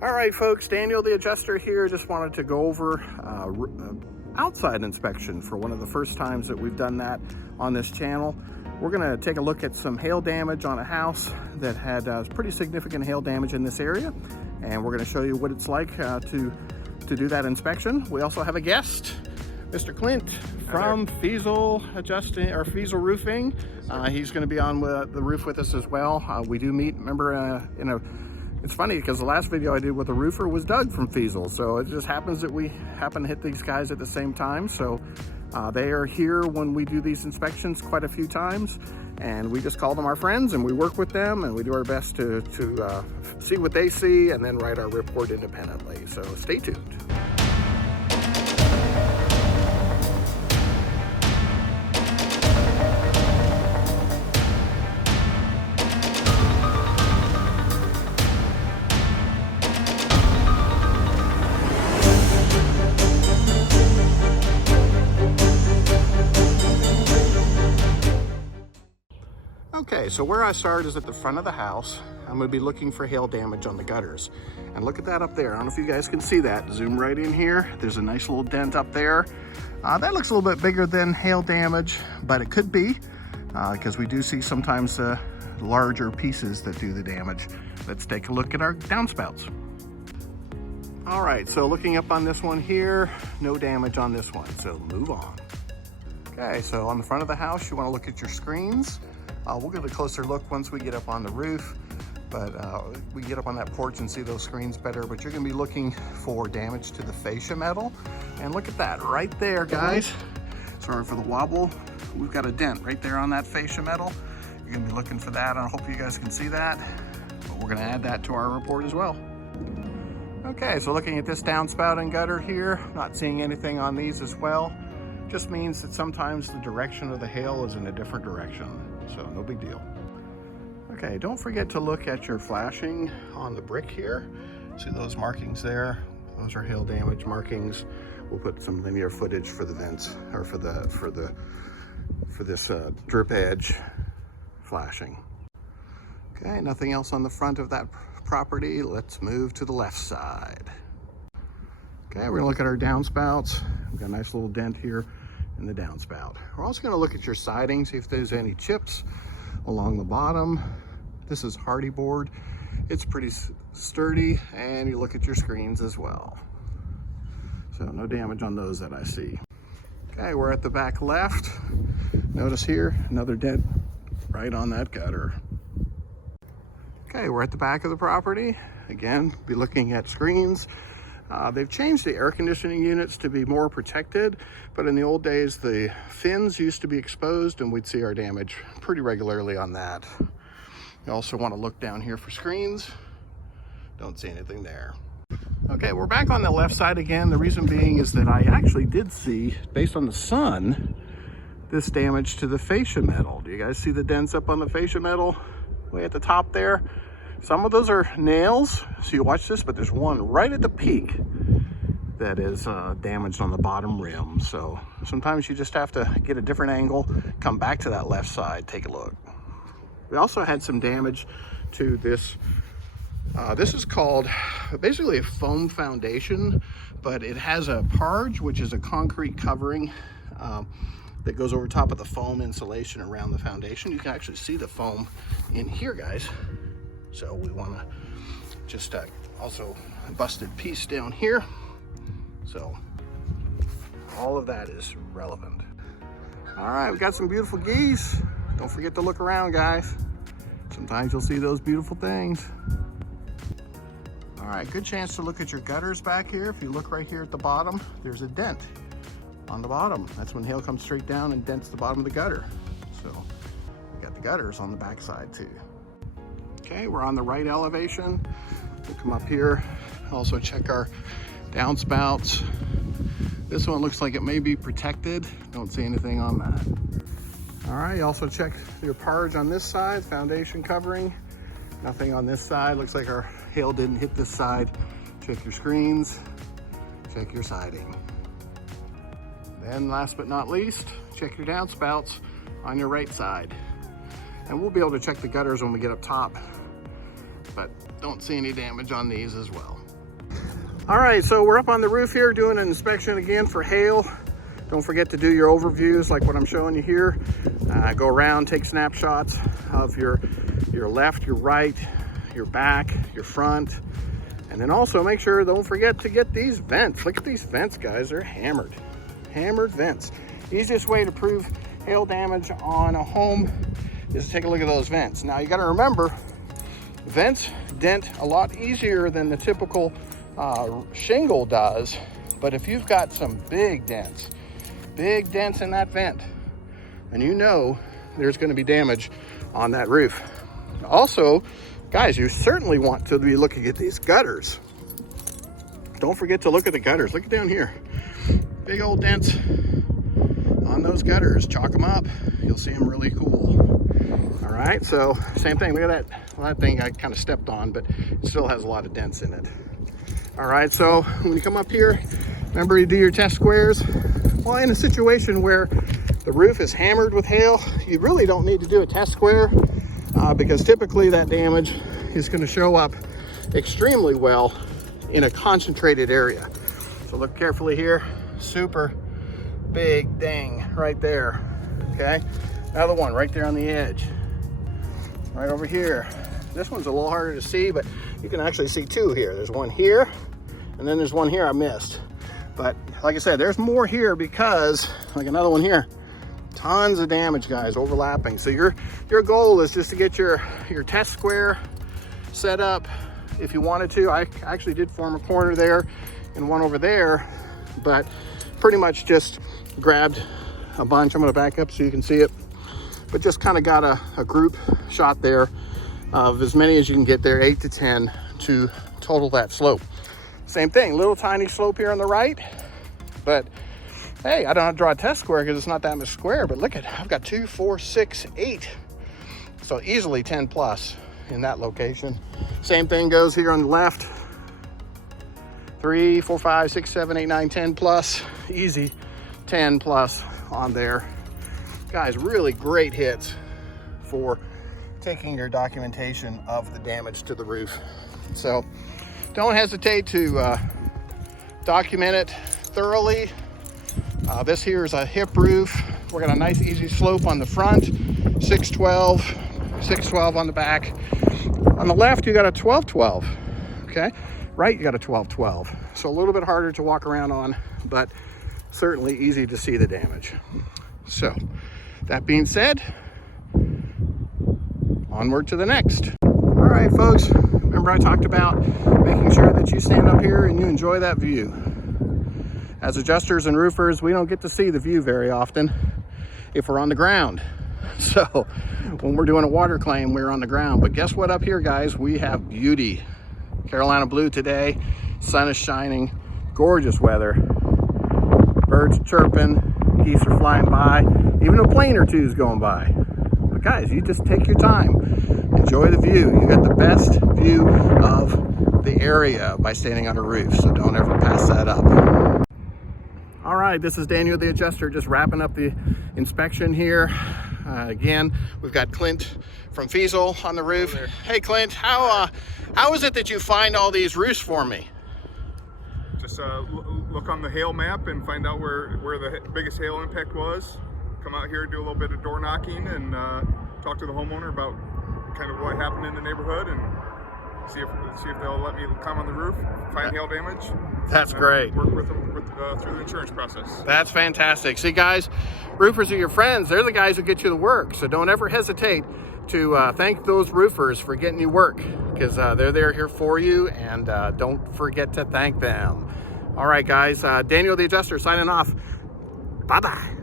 All right, folks, Daniel the adjuster here. Just wanted to go over outside inspection for one of the first times that we've done that on this channel. We're going to take a look at some hail damage on a house that had pretty significant hail damage in this area, and we're going to show you what it's like to do that inspection. We also have a guest, Mr. Clint from Feazel Feazel Roofing. He's going to be on the roof with us as well. We do meet, remember, it's funny because the last video I did with a roofer was Doug from Feazel, so it just happens that we happen to hit these guys at the same time. So they are here when we do these inspections quite a few times, and we just call them our friends and we work with them and we do our best to see what they see and then write our report independently. So stay tuned. Okay, so where I start is at the front of the house. I'm going to be looking for hail damage on the gutters. And look at that up there. I don't know if you guys can see that. Zoom right in here. There's a nice little dent up there. That looks a little bit bigger than hail damage, but it could be because we do see sometimes larger pieces that do the damage. Let's take a look at our downspouts. All right, so looking up on this one here, no damage on this one, so move on. Okay, so on the front of the house, you want to look at your screens. We'll get a closer look once we get up on the roof, but we get up on that porch and see those screens better. But you're going to be looking for damage to the fascia metal. And look at that right there, guys. Sorry for the wobble. We've got a dent right there on that fascia metal. You're going to be looking for that. I hope you guys can see that, but we're going to add that to our report as well. Okay, so looking at this downspout and gutter here, not seeing anything on these as well. Just means that sometimes the direction of the hail is in a different direction. So no big deal. Okay, don't forget to look at your flashing on the brick here. See those markings there? Those are hail damage markings. We'll put some linear footage for the vents, or for this drip edge flashing. Okay, nothing else on the front of that property. Let's move to the left side. Okay, we're gonna look at our downspouts. We've got a nice little dent here in the downspout. We're also going to look at your siding, see if there's any chips along the bottom. This is hardy board. It's pretty sturdy, and you look at your screens as well. So no damage on those that I see. Okay, we're at the back left. Notice here, another dent right on that gutter. Okay, we're at the back of the property. Again, be looking at screens. They've changed the air conditioning units to be more protected, but in the old days, the fins used to be exposed and we'd see our damage pretty regularly on that. You also want to look down here for screens. Don't see anything there. Okay, we're back on the left side again. The reason being is that I actually did see, based on the sun, this damage to the fascia metal. Do you guys see the dents up on the fascia metal way at the top there? Some of those are nails, so you watch this, but there's one right at the peak that is damaged on the bottom rim. So sometimes you just have to get a different angle, come back to that left side, take a look. We also had some damage to this. This is called basically a foam foundation, but it has a parge, which is a concrete covering that goes over top of the foam insulation around the foundation. You can actually see the foam in here, guys. So we want to just also a busted piece down here. So all of that is relevant. All right, we got some beautiful geese. Don't forget to look around, guys. Sometimes you'll see those beautiful things. All right, good chance to look at your gutters back here. If you look right here at the bottom, there's a dent on the bottom. That's when hail comes straight down and dents the bottom of the gutter. So we got the gutters on the back side too. Okay, we're on the right elevation. We'll come up here, also check our downspouts. This one looks like it may be protected. Don't see anything on that. All right, also check your parge on this side, foundation covering. Nothing on this side. Looks like our hail didn't hit this side. Check your screens, check your siding. Then last but not least, check your downspouts on your right side. And we'll be able to check the gutters when we get up top, but don't see any damage on these as well. All right, so we're up on the roof here doing an inspection again for hail. Don't forget to do your overviews like what I'm showing you here. Go around, take snapshots of your left, your right, your back, your front. And then also make sure, don't forget to get these vents. Look at these vents, guys, they're hammered. Hammered vents. Easiest way to prove hail damage on a home is to take a look at those vents. Now you gotta remember, vents dent a lot easier than the typical shingle does. But if you've got some big dents in that vent, and you know there's gonna be damage on that roof. Also, guys, you certainly want to be looking at these gutters. Don't forget to look at the gutters. Look down here. Big old dents on those gutters. Chalk them up. You'll see them really cool. All right, so same thing. Look at that. Well, that thing I kind of stepped on, but it still has a lot of dents in it. All right, so when you come up here, remember you do your test squares. Well, in a situation where the roof is hammered with hail, you really don't need to do a test square because typically that damage is going to show up extremely well in a concentrated area. So look carefully here. Super big ding right there. Okay, another one right there on the edge. Right over here. This one's a little harder to see, but you can actually see two here. There's one here, and then there's one here I missed. But like I said, there's more here because, like another one here, tons of damage, guys, overlapping. So your goal is just to get your test square set up if you wanted to. I actually did form a corner there and one over there, but pretty much just grabbed a bunch. I'm gonna back up so you can see it, but just kind of got a group shot there of as many as you can get there, 8 to 10 to total that slope. Same thing, little tiny slope here on the right, but hey, I don't have to draw a test square because it's not that much square, but look at, I've got 2, 4, 6, 8. So easily 10 plus in that location. Same thing goes here on the left. 3, 4, 5, 6, 7, 8, 9, 10 plus, easy 10 plus on there. Guys, really great hits for taking your documentation of the damage to the roof. So don't hesitate to document it thoroughly. This here is a hip roof. We're got a nice easy slope on the front, 612, 612 on the back. On the left, you got a 1212, okay? Right, you got a 1212. So a little bit harder to walk around on, but certainly easy to see the damage. So that being said, onward to the next. All right, folks, remember I talked about making sure that you stand up here and you enjoy that view. As adjusters and roofers, we don't get to see the view very often if we're on the ground. So when we're doing a water claim, we're on the ground. But guess what up here, guys? We have beauty. Carolina blue today, sun is shining, gorgeous weather. Birds chirping, geese are flying by, even a plane or two is going by. But guys, you just take your time, enjoy the view. You got the best view of the area by standing on a roof, so don't ever pass that up. All right, this is Daniel the Adjuster, just wrapping up the inspection here. Again, we've got Clint from Feazel on the roof. Hey Clint, how is it that you find all these roofs for me? Just look on the hail map and find out where the biggest hail impact was. Come out here, do a little bit of door knocking, and talk to the homeowner about kind of what happened in the neighborhood, and see if they'll let me climb on the roof, find hail damage. That's great. Work with them through the insurance process. That's fantastic. See, guys, roofers are your friends. They're the guys who get you the work. So don't ever hesitate to thank those roofers for getting you work, because they're here for you, and don't forget to thank them. All right, guys, Daniel the Adjuster signing off. Bye-bye.